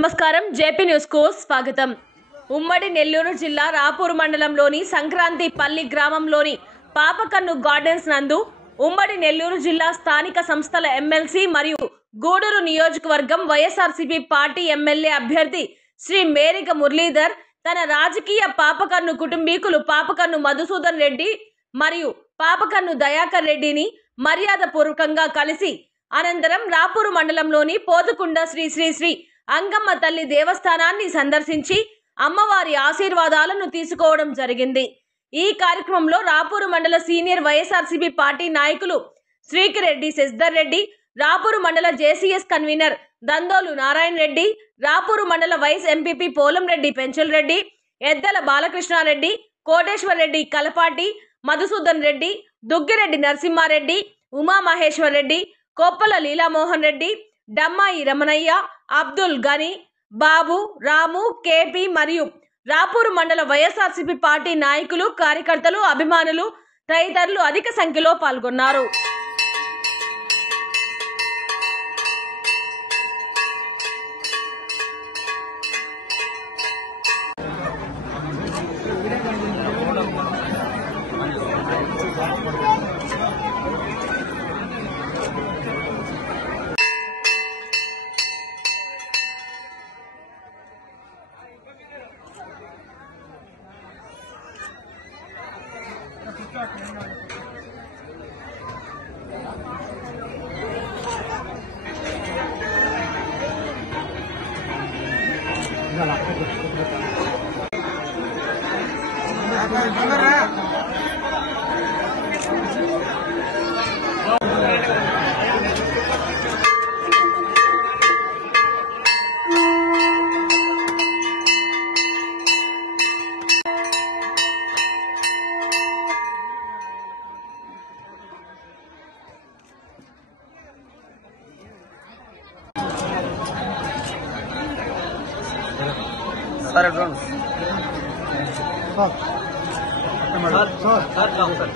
నమస్కారం JP news కు స్వాగతం। ఉమ్మడి నెల్లూరు జిల్లా రాపూరు మండలంలోని సంక్రాంతి పల్లి గ్రామంలోని పాపకన్ను గార్డెన్స్ నందు ఉమ్మడి నెల్లూరు జిల్లా స్థానిక సంస్థల ఎమ్మెల్సీ మరియు గూడూరు నియోజకవర్గం వైఎస్ఆర్సీపీ పార్టీ ఎమ్మెల్యే అభ్యర్థి శ్రీ మేరిక మురళీధర్ తన రాజకీయ పాపకన్ను కుటుంబీకులు పాపకన్ను మధుసూదన్ రెడ్డి మరియు పాపకన్ను దయాకర్ రెడ్డిని మర్యాదపూర్వకంగా కలిసి అనంతరం రాపూరు మండలంలోని పోతుకుండ శ్రీ శ్రీ శ్రీ అంగమ్మ తల్లి దేవస్థానాన్ని సందర్శించి అమ్మవారి ఆశీర్వాదాలను తీసుకోవడం జరిగింది। ఈ కార్యక్రమంలో రాపూరు మండల సీనియర్ వైఎస్ఆర్సీపీ పార్టీ నాయకులు శ్రీకిరెడ్డి శశిధర్ రెడ్డి, రాపూరు మండల జేసీఎస్ కన్వీనర్ దందోలు నారాయణ రెడ్డి, రాపూరు మండల వైస్ ఎంపీపీ పోలంరెడ్డి పెంచల్ రెడ్డి, ఎద్దల బాలకృష్ణారెడ్డి, కోటేశ్వర్ రెడ్డి కలపాటి, మధుసూదన్ రెడ్డి, దుగ్గిరెడ్డి నరసింహారెడ్డి, ఉమా మహేశ్వర్ రెడ్డి, కోప్పల లీలామోహన్ రెడ్డి, డమ్మాయి రమణయ్య, అబ్దుల్ గని, బాబు, రాము, కేపీ మరియు రాపూరు మండల వైఎస్ఆర్సీపీ పార్టీ నాయకులు, కార్యకర్తలు, అభిమానులు తదితరులు అధిక సంఖ్యలో పాల్గొన్నారు। Sir drone sir